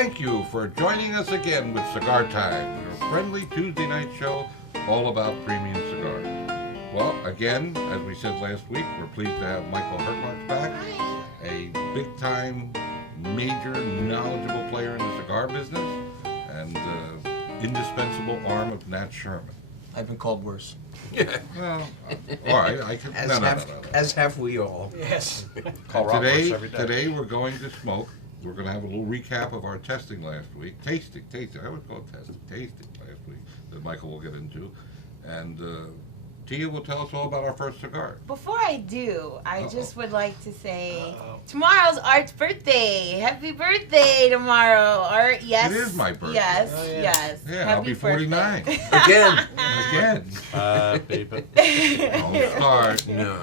thank you for joining us again with Cigar Time, your friendly Tuesday night show all about premium cigars. Well, again, as we said last week, we're pleased to have Michael Hertmarks back, a big-time, major, knowledgeable player in the cigar business, and indispensable arm of Nat Sherman. I've been called worse. Well, all right, I can. No. As have we all. Yes. Today we're going to smoke. We're going to have a little recap of our testing last week. Tasting. I would call it tasting last week that Michael will get into. And Tia will tell us all about our first cigar. Before I do, I just would like to say tomorrow's Art's birthday. Happy birthday tomorrow, Art. Yes. It is my birthday. Yes, Oh, yeah. yes. Yeah, Happy I'll be 49. Again. Again. Baby. Don't start. No.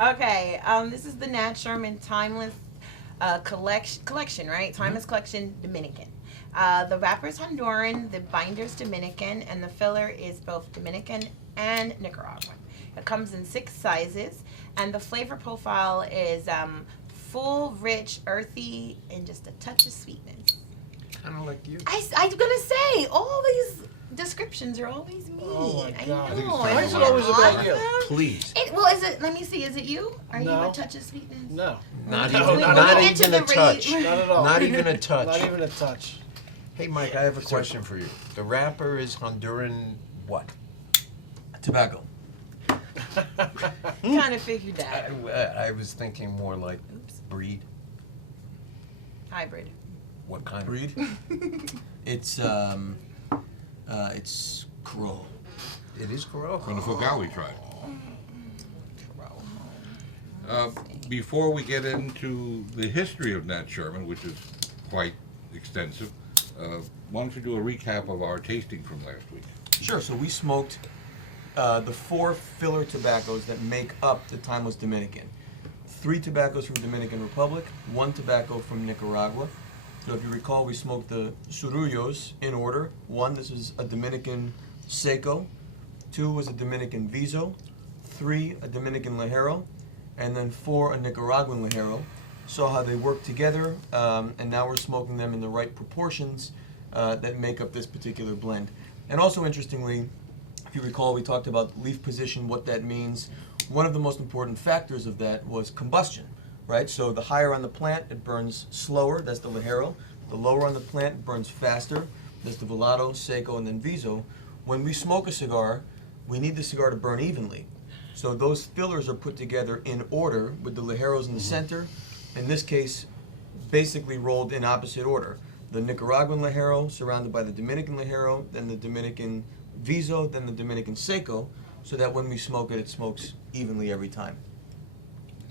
Okay, this is the Nat Sherman Timeless collection, right? Timeless collection, Dominican. The wrapper is Honduran, the binder is Dominican, and the filler is both Dominican and Nicaraguan. It comes in 6 sizes, and the flavor profile is full, rich, earthy, and just a touch of sweetness. Kind of like you. I'm gonna say, all these descriptions are always me. Oh my God. I think it's know. time Why is it to always about you? Awesome. Please. Well, is it? Let me see. Is it you? Are you No. a touch of sweetness? No. Not No, even, not not at all. even a touch. Not at all. Not even a touch. Not even a touch. Hey, Mike, I have a question for you. The wrapper is Honduran what? Tobacco. Kind of figured that. I was thinking more like breed. Hybrid. What kind Breed? It's Corolla. of? It is Corolla. From the Fogawi tribe. Before we get into the history of Nat Sherman, which is quite extensive, why don't you do a recap of our tasting from last week? Sure, so we smoked the 4 filler tobaccos that make up the Timeless Dominican. 3 tobaccos from Dominican Republic, 1 tobacco from Nicaragua. So if you recall, we smoked the Surullos in order. 1, this is a Dominican Seco. 2 was a Dominican Viso. 3, a Dominican Ligero. And then 4, a Nicaraguan Ligero. Saw how they work together, and now we're smoking them in the right proportions that make up this particular blend. And also interestingly, if you recall, we talked about leaf position, what that means. One of the most important factors of that was combustion, right? So the higher on the plant, it burns slower, that's the Ligero. The lower on the plant, it burns faster, that's the Velado, Seco, and then Viso. When we smoke a cigar, we need the cigar to burn evenly. So those fillers are put together in order with the Ligeros in the center. In this case, basically rolled in opposite order. The Nicaraguan Ligero surrounded by the Dominican Ligero, then the Dominican Viso, then the Dominican Seco, so that when we smoke it, it smokes evenly every time.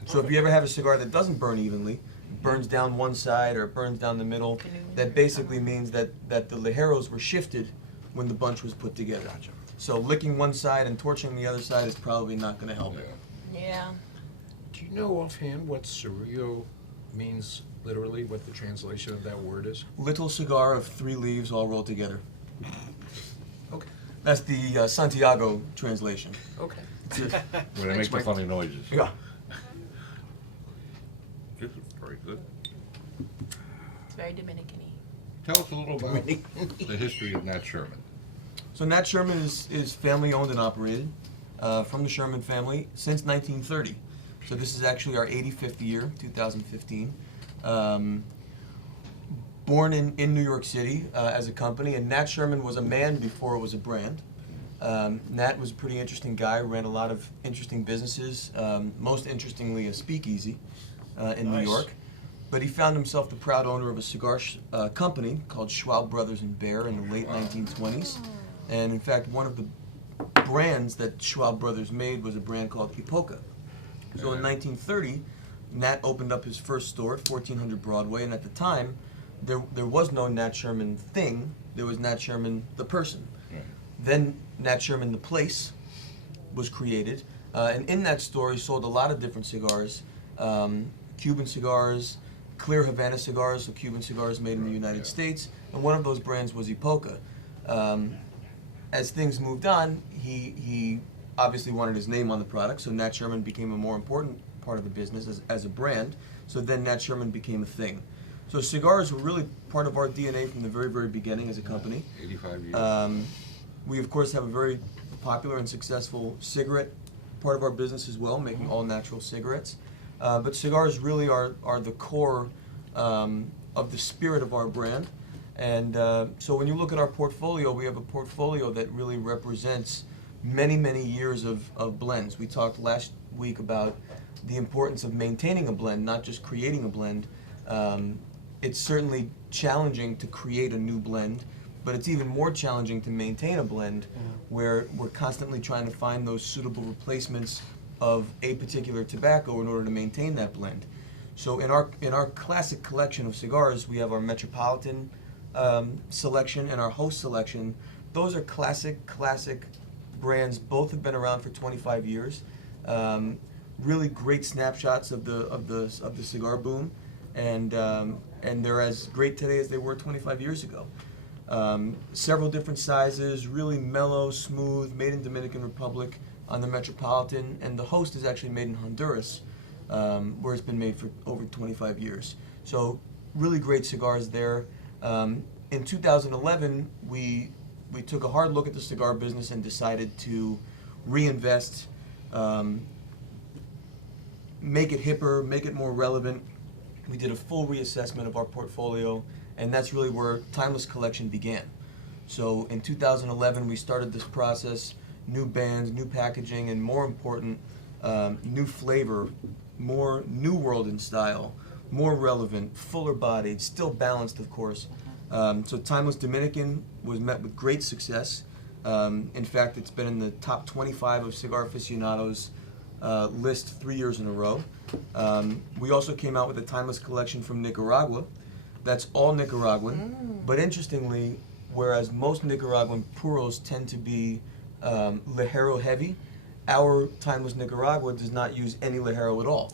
So if you ever have a cigar that doesn't burn evenly, burns down one side or burns down the middle, that basically means that the Ligeros were shifted when the bunch was put together. Gotcha. So licking one side and torching the other side is probably not going to help it. Yeah. Do you know offhand what Cirillo means, literally, what the translation of that word is? Little cigar of 3 leaves all rolled together. Okay. That's the Santiago translation. Okay. When I make the Mike. funny noises. Yeah. This is very good. It's very Dominican-y. Tell us a little about the history of Nat Sherman. So Nat Sherman is family owned and operated from the Sherman family since 1930. So this is actually our 85th year, 2015. Born in New York City as a company, and Nat Sherman was a man before it was a brand. Nat was a pretty interesting guy, ran a lot of interesting businesses, most interestingly a speakeasy in New Nice. York. But he found himself the proud owner of a cigar company called Schwab Brothers and Bear in the late 1920s. And in fact, one of the brands that Schwab Brothers made was a brand called Epoca. So in 1930, Nat opened up his first store at 1400 Broadway, and at the time, there was no Nat Sherman thing, there was Nat Sherman the person. Right. Then Nat Sherman the place was created, and in that store he sold a lot of different cigars, Cuban cigars, clear Havana cigars, so Cuban cigars made in the United States, and one of those brands was Epoca. As things moved on, he obviously wanted his name on the product, so Nat Sherman became a more important part of the business as a brand, so then Nat Sherman became a thing. So cigars were really part of our DNA from the very, very beginning as a company. 85 years. We of course have a very popular and successful cigarette part of our business as well, making all natural cigarettes. But cigars really are the core of the spirit of our brand. And so when you look at our portfolio, we have a portfolio that really represents many, many years of blends. We talked last week about the importance of maintaining a blend, not just creating a blend. It's certainly challenging to create a new blend, but it's even more challenging to maintain a blend where we're constantly trying to find those suitable replacements of a particular tobacco in order to maintain that blend. So in our classic collection of cigars, we have our Metropolitan selection and our Host selection. Those are classic brands. Both have been around for 25 years. Really great snapshots of the cigar boom, and they're as great today as they were 25 years ago. Several different sizes, really mellow, smooth, made in Dominican Republic on the Metropolitan, and the Host is actually made in Honduras, where it's been made for over 25 years. So really great cigars there. In 2011, we took a hard look at the cigar business and decided to reinvest, make it hipper, make it more relevant. We did a full reassessment of our portfolio, and that's really where Timeless Collection began. So in 2011, we started this process, new bands, new packaging, and more important, new flavor, more New World in style, more relevant, fuller bodied, still balanced, of course. So Timeless Dominican was met with great success. In fact, it's been in the top 25 of Cigar Aficionados list 3 years in a row. We also came out with a Timeless collection from Nicaragua. That's all Nicaraguan. But interestingly, whereas most Nicaraguan puros tend to be Ligero heavy, our Timeless Nicaragua does not use any Ligero at all.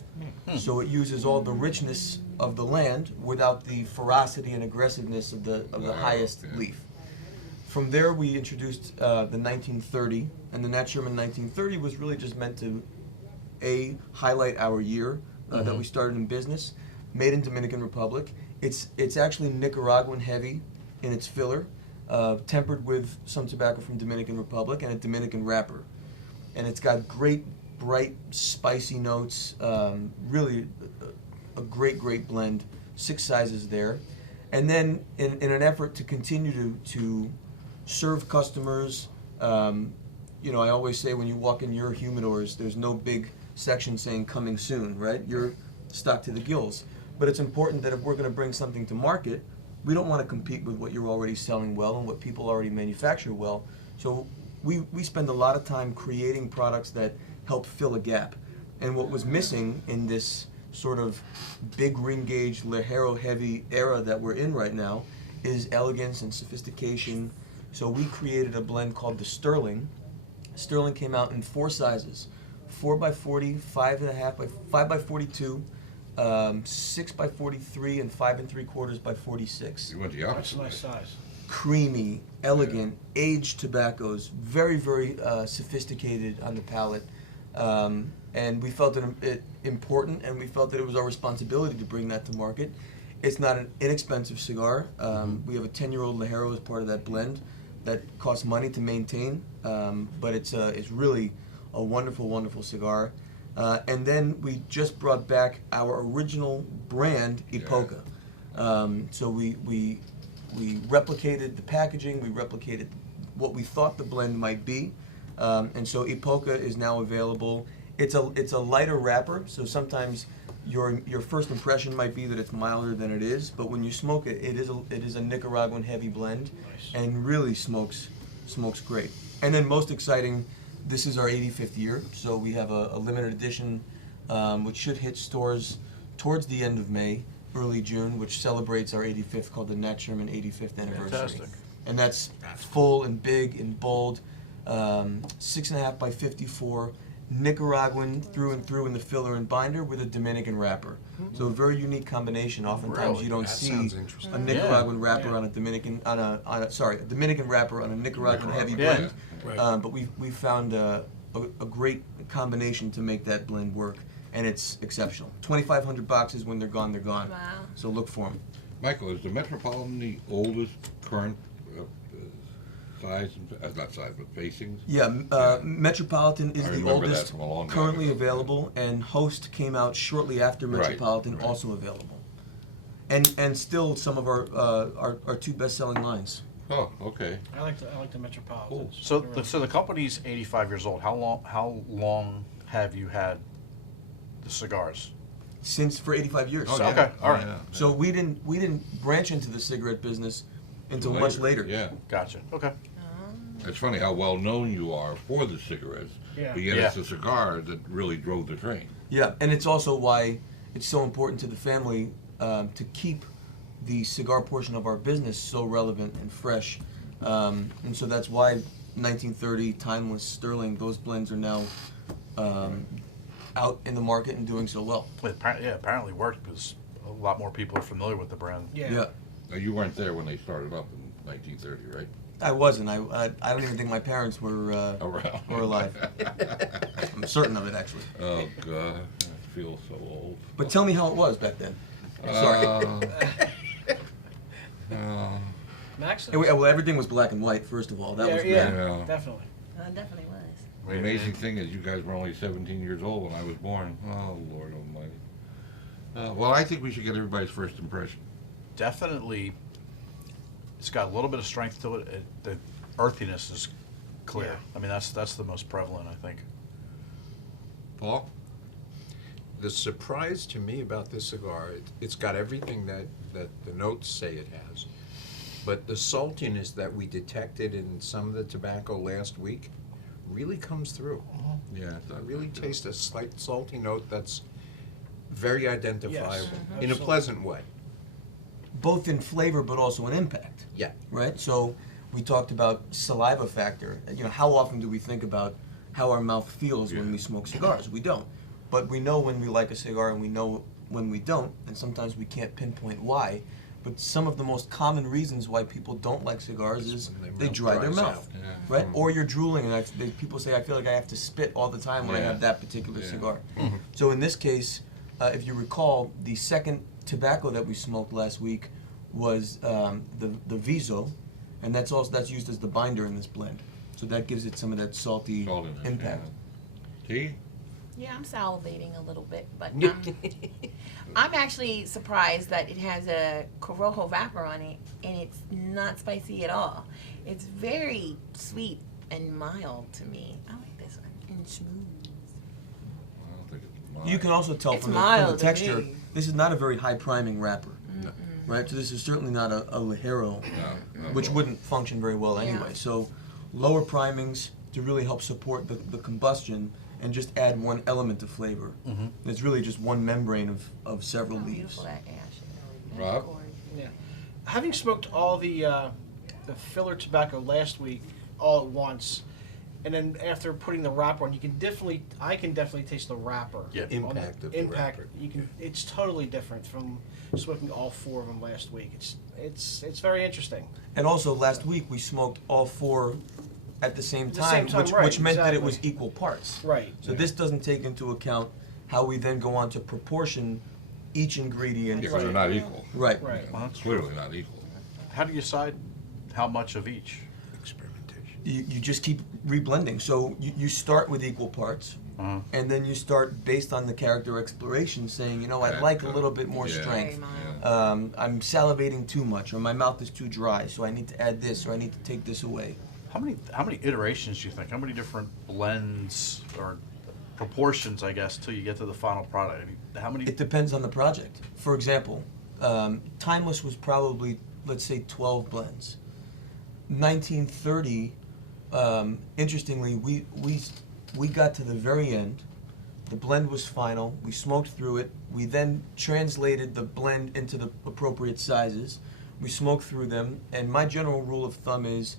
So it uses all the richness of the land without the ferocity and aggressiveness of the highest leaf. From there, we introduced the 1930, and the Nat Sherman 1930 was really just meant to highlight our year that we started in business, made in Dominican Republic. It's actually Nicaraguan heavy in its filler, tempered with some tobacco from Dominican Republic and a Dominican wrapper. And it's got great, bright, spicy notes, really a great blend, 6 sizes there. And then in an effort to continue to serve customers, you know, I always say when you walk in your humidors, there's no big section saying coming soon, right? You're stocked to the gills. But it's important that if we're going to bring something to market, we don't want to compete with what you're already selling well and what people already manufacture well. So we spend a lot of time creating products that help fill a gap. And what was missing in this sort of big ring gauge, Ligero heavy era that we're in right now is elegance and sophistication. So we created a blend called the Sterling. Sterling came out in 4 sizes: 4x40, 5.5 by 5x42, 6x43, and 5 3/4 by 46. You went the That's opposite a way. nice size. Creamy, elegant, aged tobaccos, very, very sophisticated on the palate. And we felt it important, and we felt that it was our responsibility to bring that to market. It's not an inexpensive cigar. We have a 10-year-old Ligero as part of that blend that costs money to maintain, but it's really a wonderful, wonderful cigar. And then we just brought back our original brand, Epoca. So we replicated the packaging, we replicated what we thought the blend might be, and so Epoca is now available. It's a lighter wrapper, so sometimes your first impression might be that it's milder than it is, but when you smoke it, it is a Nicaraguan heavy blend, and really smokes great. And then most exciting, this is our 85th year, so we have a limited edition which should hit stores towards the end of May, early June, which celebrates our 85th, called the Nat Sherman 85th anniversary. Fantastic. And that's full and big and bold, 6.5 by 54, Nicaraguan through and through in the filler and binder with a Dominican wrapper. So a very unique combination. Oftentimes Really? you don't That see sounds interesting. a Nicaraguan wrapper on a Dominican a Dominican wrapper on a Nicaraguan heavy blend. Right. But we found a great combination to make that blend work, and it's exceptional. 2,500 boxes. When they're gone, they're gone. Wow. So look for them. Michael, is the Metropolitan the oldest current size, not size, but facings? Yeah, Yeah. Metropolitan is I the remember that oldest from a long time currently ago. available, and Host came out shortly after Right, Metropolitan, right. also available. And still some of our two best-selling lines. Oh, okay. I like the Metropolitan. Cool. So the company's 85 years old. How long have you had the cigars? Since for 85 years. Oh, So- yeah. okay, all right. Yeah. So we didn't branch into the cigarette business until much later. Yeah. Gotcha. Okay. It's funny how well known you are for the cigarettes, Yeah. but yet Yeah. it's the cigar that really drove the train. Yeah, and it's also why it's so important to the family to keep the cigar portion of our business so relevant and fresh. And so that's why 1930, Timeless, Sterling, those blends are now out in the market and doing so well. Apparently worked because a lot more people are familiar with the brand. Yeah. Now, you weren't there when they started up in 1930, right? I wasn't. I don't even think my parents were Around. were alive. I'm certain of it, actually. Oh, God. I feel so old. But tell me how it was back then. Sorry. Max. Well, everything was black and white, first of all. That was great. Yeah. Definitely. It definitely was. The amazing thing is you guys were only 17 years old when I was born. Oh, Lord almighty. Well, I think we should get everybody's first impression. Definitely, it's got a little bit of strength to it. The earthiness is clear. Yeah. I mean, that's the most prevalent, I think. Paul? The surprise to me about this cigar, it's got everything that the notes say it has. But the saltiness that we detected in some of the tobacco last week really comes through. Yeah. I really taste a slight salty note that's very identifiable in a absolutely. pleasant way. Both in flavor, but also in impact. Yeah. Right? So we talked about saliva factor. How often do we think about how our mouth feels when we smoke cigars? We don't. But we know when we like a cigar and we know when we don't, and sometimes we can't pinpoint why. But some of the most common reasons why people don't like cigars is when they their dry mouth their dries mouth. out. Yeah. Right? Or you're drooling, and people say, I feel like I have to spit all the time when I Yeah. have that particular Yeah. cigar. So in this case, if you recall, the second tobacco that we smoked last week was the Viso, and that's used as the binder in this blend. So that gives it some of that salty Saltiness, impact. yeah. Tea? Yeah, I'm salivating a little bit, but I'm actually surprised that it has a Corojo wrapper on it, and it's not spicy at all. It's very sweet and mild to me. I like this one, and smooth. I don't think it's mine. You can also tell It's from the mild to texture, me. this is not a very high priming wrapper. Right? So this is certainly not a Ligero, No, which wouldn't function very well Yeah. anyway. So lower primings to really help support the combustion and just add one element of flavor. It's really just one membrane of several Oh, leaves. beautiful that ash is. Rob? Yeah. Having smoked all the filler tobacco last week all at once, and then after putting the wrapper on, I can definitely taste the wrapper. Yeah. Impact of the Impact. wrapper. It's totally different from smoking all four of them last week. It's very interesting. And also last week we smoked all four at the same At the time, same time, right, which meant that it was exactly. equal parts. Right. So this doesn't take into account how we then go on to proportion each ingredient. Because they're not equal. Right. Right. Yeah, Well, that's clearly not equal. How do you decide how much of each? Experimentation. You just keep reblending. So you start with equal parts, Uh-huh. and then you start based on the character exploration, saying, I'd Add like a to it. little bit more Yeah. strength. Very mild. I'm salivating too much, or my mouth is too dry, so I need to add this, or I need to take this away. How many iterations do you think? How many different blends or proportions, I guess, till you get to the final product? I mean, how many? It depends on the project. For example, Timeless was probably, let's say, 12 blends. 1930, interestingly, we got to the very end. The blend was final. We smoked through it. We then translated the blend into the appropriate sizes. We smoked through them, and my general rule of thumb is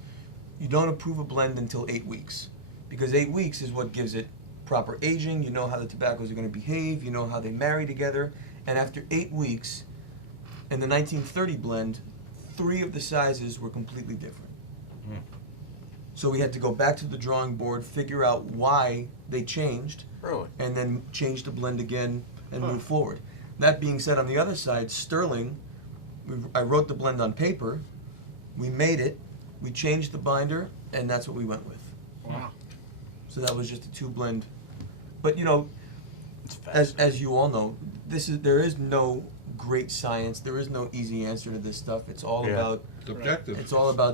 you don't approve a blend until 8 weeks, because 8 weeks is what gives it proper aging. You know how the tobaccos are going to behave. You know how they marry together. And after 8 weeks, in the 1930 blend, 3 of the sizes were completely different. So we had to go back to the drawing board, figure out why they changed, Really? and then change the blend again and move forward. That being said, on the other side, Sterling, I wrote the blend on paper, we made it, we changed the binder, and that's what we went with. Wow. So that was just a 2 blend. But you know, It's as fascinating. you all know, there is no great science. There is no easy answer to this stuff. It's all Yeah. about Subjective.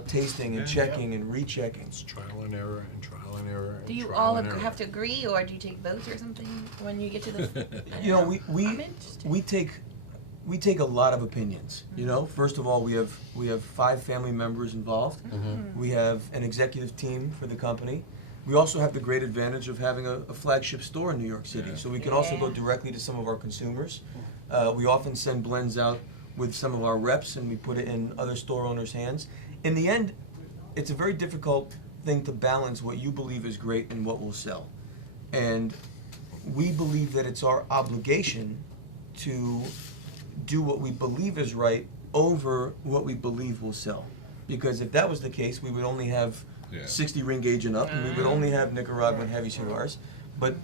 tasting and Yeah. checking and rechecking. It's trial and error and trial and error and Do you trial all and error. have to agree, or do you take votes or something when you get to the? You know, I'm interested. we take a lot of opinions. You know, first of all, we have 5 family members involved. We have an executive team for the company. We also have the great advantage of having a flagship store in New York City, Yeah. so we can also go Yeah. directly to some of our consumers. We often send blends out with some of our reps, and we put it in other store owners' hands. In the end, it's a very difficult thing to balance what you believe is great and what will sell. And we believe that it's our obligation to do what we believe is right over what we believe will sell. Because if that was the case, we would only have Yeah. 60 ring gauge and up, and we would only have Nicaraguan heavy cigars. But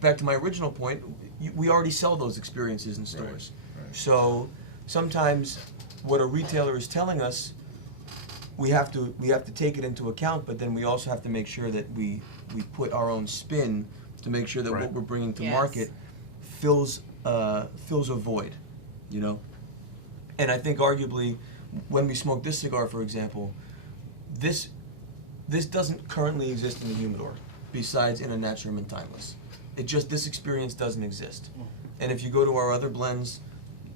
back to my original point, we already sell those experiences in stores. right. So sometimes what a retailer is telling us, we have to take it into account, but then we also have to make sure that we put our own spin to make sure that Right. what we're bringing to Yes. market fills a void, you know? And I think arguably, when we smoke this cigar, for example, this doesn't currently exist in the humidor, besides in a Nat Sherman Timeless. This experience doesn't exist. And if you go to our other blends,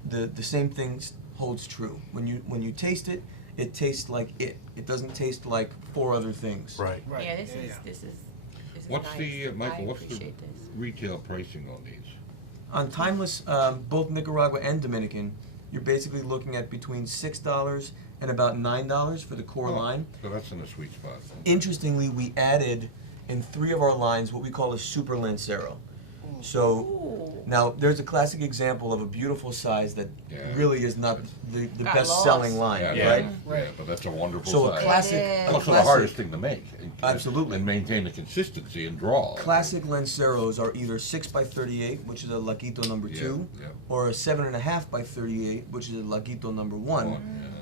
the same thing holds true. When you taste it, it tastes like it. It doesn't taste like 4 other things. Right. Right. Yeah, this is yeah. this is What's nice. the, I Michael, what's the appreciate this. retail pricing on these? On Timeless, both Nicaragua and Dominican, you're basically looking at between $6 and about $9 for the core Oh, line. So that's in the sweet spot. Interestingly, we added in 3 of our lines what we call a Super Lancero. So Ooh. now there's a classic example of a beautiful size that Yeah. really is not the Got best-selling lost. line, Yeah. right? Yeah, but that's a wonderful So a size. classic, It is. a Also the classic, hardest thing to make. Absolutely. And maintain the consistency and draw. classic Lanceros are either 6x38, which is a Laquito number Yeah, 2, yeah. or a 7.5x38, which is a Laquito number 1. Yeah.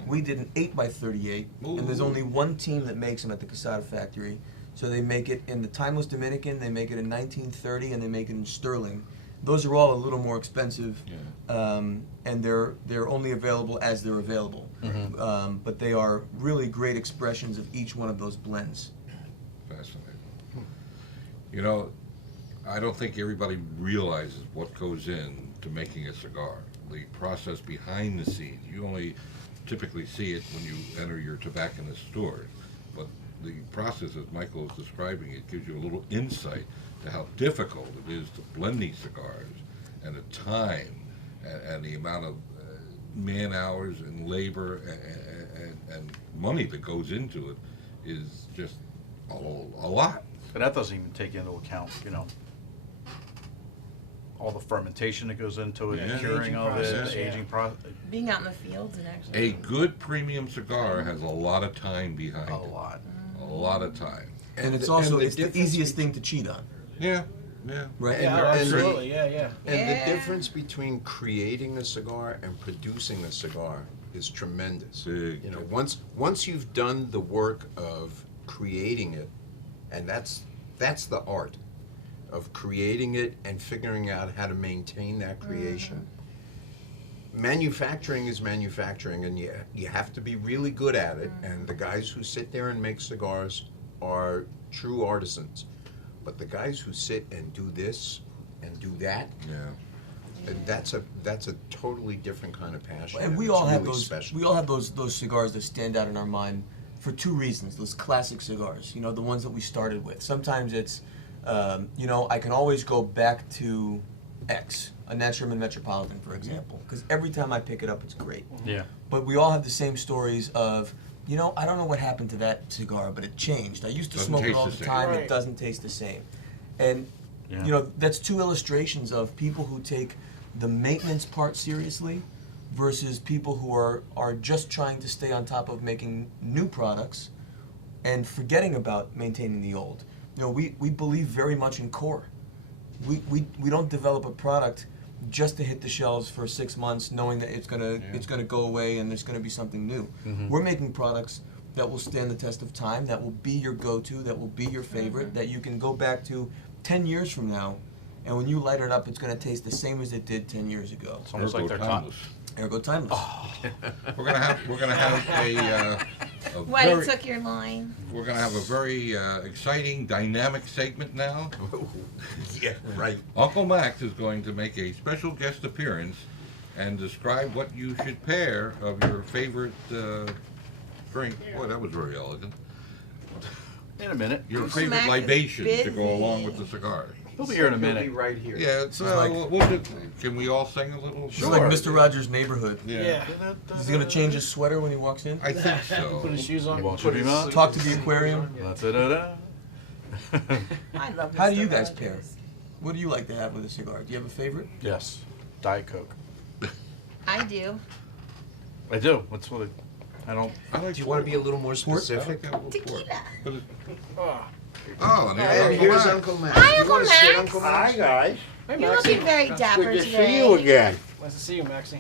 We did an 8x38, and there's Ooh. only one team that makes them at the Quesada factory. So they make it in the Timeless Dominican, they make it in 1930, and they make it in Sterling. Those are all a little more expensive, Yeah. and they're only available as they're available. But they are really great expressions of each one of those blends. Fascinating. You know, I don't think everybody realizes what goes in to making a cigar. The process behind the scenes. You only typically see it when you enter your tobacconist stores. But the process, as Michael is describing it, gives you a little insight to how difficult it is to blend these cigars, and the time and the amount of man hours and labor and money that goes into it is just a lot. But that doesn't even take into account, you know, all the fermentation that goes into it, Yeah. the curing Aging of process, it, yeah. aging process. Being out in the fields and actually. A good premium cigar has a lot of time behind A it. lot. A lot of time. And it's the- also the it's the difference easiest thing to cheat on, Yeah, yeah. right? Yeah, And- absolutely. Yeah, yeah. And Yeah. the difference between creating a cigar and producing a cigar is tremendous. Big You know, difference. once you've done the work of creating it, and that's the art of creating it and figuring out how to maintain that creation. Manufacturing is manufacturing, and you have to be really good at it. And the guys who sit there and make cigars are true artisans. But the guys who sit and do this and do that, Yeah. and that's a totally different kind of passion. And we it's all have really those. special. We all have those cigars that stand out in our mind for 2 reasons. Those classic cigars, you know, the ones that we started with. Sometimes it's, you know, I can always go back to X, a Nat Sherman Metropolitan, for example, because every time I pick it up, it's great. Yeah. But we all have the same stories of, you know, I don't know what happened to that cigar, but it changed. I used to Doesn't smoke it taste all the the same. time. Right. It doesn't taste the same. And Yeah. you know, that's 2 illustrations of people who take the maintenance part seriously versus people who are just trying to stay on top of making new products and forgetting about maintaining the old. You know, we believe very much in core. We don't develop a product just to hit the shelves for 6 months, knowing that it's gonna go away and there's gonna be something new. We're making products that will stand the test of time, that will be your go-to, that will be your favorite, that you can go back to 10 years from now, and when you light it up, it's gonna taste the same as it did 10 years ago. It's almost like Ergo they're timeless. Ergo timeless. We're gonna have a Why very, took your line? we're gonna have a very exciting, dynamic segment now. Yeah, right. Uncle Max is going to make a special guest appearance and describe what you should pair of your favorite drink. Boy, that was very elegant. In a minute. Your Uncle favorite Mac is libation to go along busy. with the cigar. He'll be here in a He'll be minute. right here. Yeah, it's like- we'll do, can we all sing a little? It's like Mr. Rogers' Neighborhood. Yeah. Is he gonna change his sweater when he walks in? I think so. Put his shoes on. Won't you be mine? Talk to the aquarium. Da-da-da-da. I love How do Mr. you guys Rogers. pair? What do you like to have with a cigar? Do you have a favorite? Yes, Diet Coke. I do. I do. That's what I don't. I like Do you want to be a little more I specific? like that little port. Tequila. But it- Oh. Oh, and Hey, there's here's Uncle Uncle Max. Hi, You Uncle wanna sit, Max. Uncle Hi Max? guys, Hey, You're Maxie. looking very dapper good to today. see you again. Nice to see you, Maxie.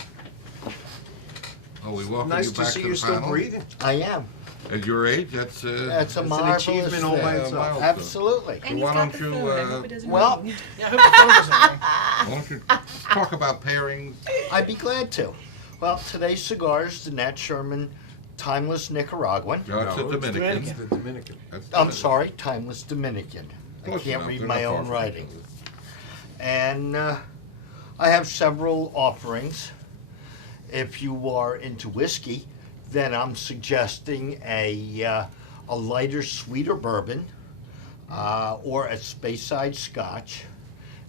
Oh, we welcome Nice you to back see to you the still panel. breathing. I am. At your age, that's That's a an marvelous achievement all by thing. itself. milestone. Absolutely. And Why he's got don't the you, phone. I hope it doesn't well, ring. Yeah, I hope the phone doesn't ring. Why don't you talk about pairings? I'd be glad to. Well, today's cigar is the Nat Sherman Timeless Nicaraguan. No, it's a No, Dominican. It's the Dominican. That's I'm Dominican. sorry, Timeless Dominican. I Close can't enough. read They're my not far own from writing. each other. And I have several offerings. If you are into whiskey, then I'm suggesting a lighter, sweeter bourbon or a Speyside Scotch.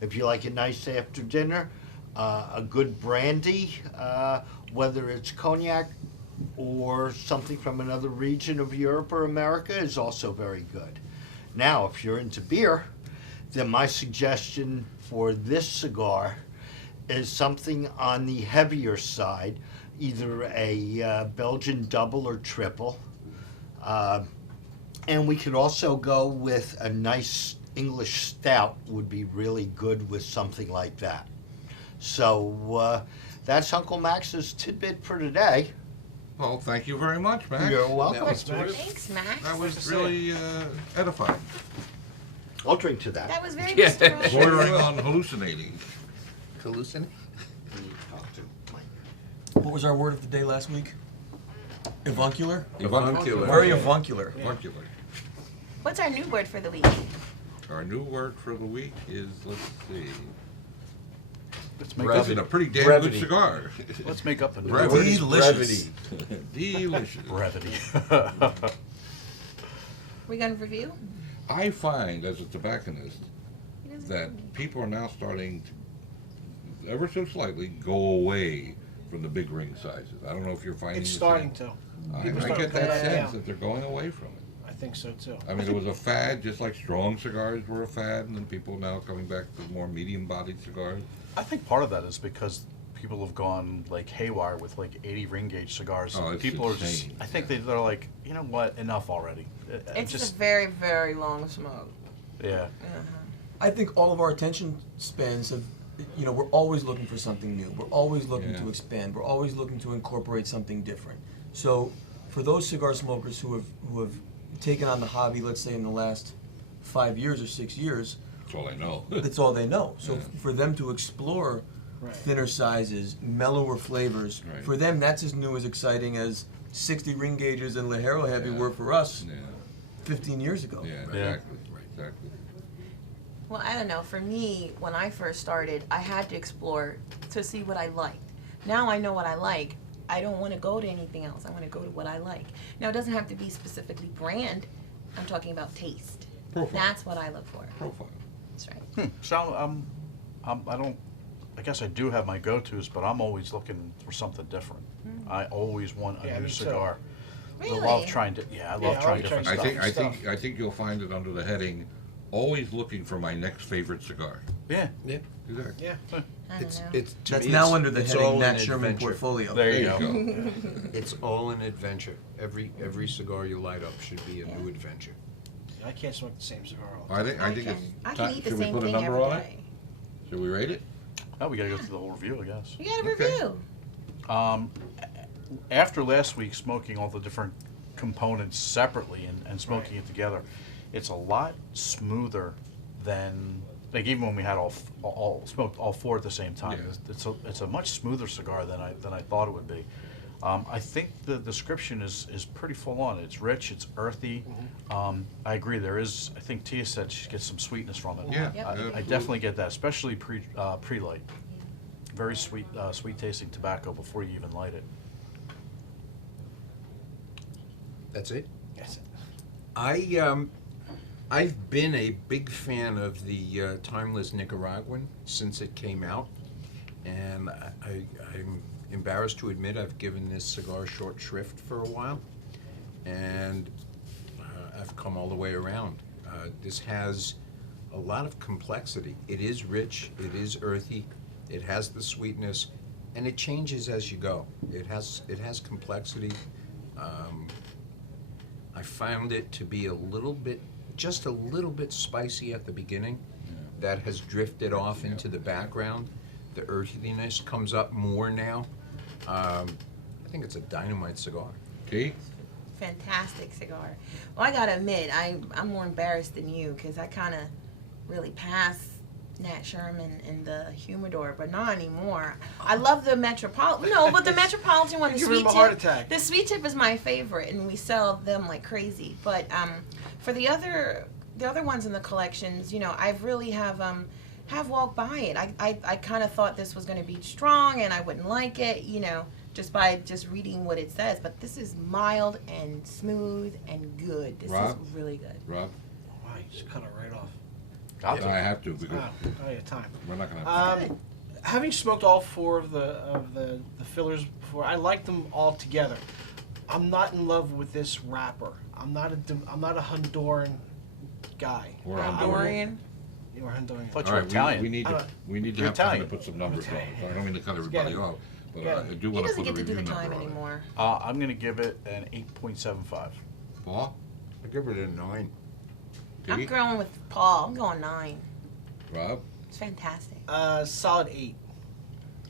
If you like a nice after dinner, a good brandy, whether it's cognac or something from another region of Europe or America, is also very good. Now, if you're into beer, then my suggestion for this cigar is something on the heavier side, either a Belgian double or triple. And we could also go with a nice English stout would be really good with something like that. So that's Uncle Max's tidbit for today. Well, thank you very much, Max. You're welcome. was terrific. Thanks, Max. That was really edifying. I'll drink to that. That was very Yeah. Mr. Rogers. Bordering on hallucinating. Hallucinate? What was our word of the day last week? Avuncular? Avuncular. Very avuncular. Avuncular. What's our new word for the week? Our new word for the week is, let's see. Let's make This is up. a pretty damn Brevity. good cigar. Let's make up a new Brevity. word. Delicious. Delicious. Brevity. We gonna review? I find, as a tobacconist, He doesn't that know. people are now starting to, ever so slightly, go away from the big ring sizes. I don't know if you're finding It's the starting same. to. I People get start that putting sense down. that they're going away from it. I think so too. I mean, it was a fad, just like strong cigars were a fad, and then people now coming back to more medium-bodied cigars. I think part of that is because people have gone like haywire with like 80 ring gauge cigars. Oh, it's People are just. insane, I think yeah. they're like, you know what? Enough already. It's just a very, very long smoke. yeah. I think all of our attention spans have, we're always looking for something new. We're always looking Yeah. to expand. We're always looking to incorporate something different. So, for those cigar smokers who have taken on the hobby, let's say in the last 5 years or 6 years, That's all I know. that's all they know. So, Yeah. for them to explore Right. thinner sizes, mellower flavors, Right. for them that's as new as exciting as 60 ring gauges and Ligero Heavy Yeah. were for us Yeah, 15 years ago. yeah, Yeah. exactly, exactly. Well, I don't know. For me, when I first started, I had to explore to see what I liked. Now I know what I like. I don't want to go to anything else. I want to go to what I like. Now, it doesn't have to be specifically brand. I'm talking about taste. Profile. That's what I look for. Profile. That's right. So I don't. I guess I do have my go-tos, but I'm always looking for something different. I always want a Yeah, new me too. cigar. Really? I love trying to. Yeah, I love I trying like different trying stuff. stuff. I think you'll find it under the heading, always looking for my next favorite cigar. Yeah. Yeah. Exactly. Yeah. I don't It's, know. it's, to That's me, now it's- under the it's heading all Nat an Sherman adventure. portfolio. There you There go. you It's all an adventure. Every cigar you light up should be a new adventure. I can't smoke the same cigar all the I time. think it's I can time. eat the Should we same put a thing number every on it? day. Should we rate it? Oh, we gotta go through the whole review, I guess. You got a Okay. review. After last week, smoking all the different components separately and smoking it together, it's a lot smoother than, like, even when we had all smoked all four at the same time. Yeah. It's a much smoother cigar than I thought it would be. I think the description is pretty full on. It's rich, it's earthy. I agree. There is. I think Tia said she gets some sweetness from it. Yeah, Yep. I absolutely. definitely get that, especially pre-light. Very sweet, sweet tasting tobacco before you even light it. That's it? Yes. I've been a big fan of the Timeless Nicaraguan since it came out, and I'm embarrassed to admit I've given this cigar short shrift for a while, and I've come all the way around. This has a lot of complexity. It is rich, it is earthy, it has the sweetness, and it changes as you go. It has complexity. I found it to be just a little bit spicy at the beginning. That has drifted off into the background. The earthiness comes up more now. I think it's a dynamite cigar. Kate? Fantastic cigar. Well, I gotta admit, I'm more embarrassed than you because I kind of really passed Nat Sherman in the humidor, but not anymore. I love the Metropolitan. No, but the Metropolitan one, the Give him sweet a heart tip. attack. The sweet tip is my favorite, and we sell them like crazy. But for the other ones in the collections, I've really have walked by it. I kind of thought this was going to be strong and I wouldn't like it, just by reading what it says. But this is mild and smooth and good. This Rob? is really good. Rob? Wow, you just cut it right off. Got Yeah, to. I have to because Oh, yeah, time. we're not going to have Good. Having smoked all four of the fillers before, I like them all together. I'm not in love with this wrapper. I'm not a Honduran guy. Or Honduran. You're Honduran. Thought All you were right, Italian. we need to You're have time to Italian. put some numbers on. Italian. So I don't mean to cut everybody off, but Yeah. I do He want to doesn't put a get to do review the number time on it. anymore. I'm gonna give it an 8.75. Paul? I give it a 9. I'm Kate? going with Paul. I'm going 9. Rob? It's fantastic. Solid 8.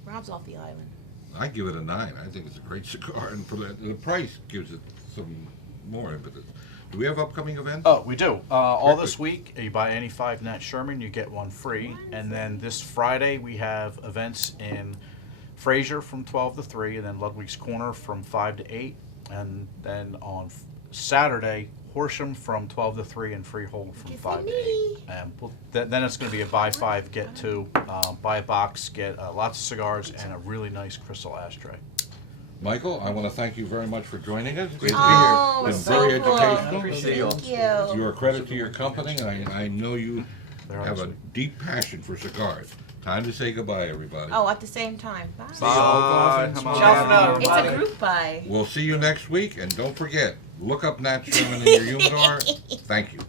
Rob's off the island. I give it a 9. I think it's a great cigar, and for the price gives it some more impetus. Do we have upcoming events? Oh, we do. All Perfect. this week, you buy any 5 Nat Sherman, you get one free. And then this Friday, we have events in Fraser from 12 to 3, and then Ludwig's Corner from 5 to 8. And then on Saturday, Horsham from 12 to 3 and Freehold from Get 5 to me. 8. And then it's going to be a buy 5, get 2. Buy a box, get lots of cigars, and a really nice crystal ashtray. Michael, I want to thank you very much for joining us. Great to be Oh, here. it's It's so very cool. educational. Appreciate you all. Thank you. You're a credit to your company, and I know you They're have a awesome. deep passion for cigars. Time to say goodbye, everybody. Oh, at the same time. Bye. Bye. Ciao for now, It's everybody. a group buy. We'll see you next week, and don't forget, look up Nat Sherman in your humidor. Thank you.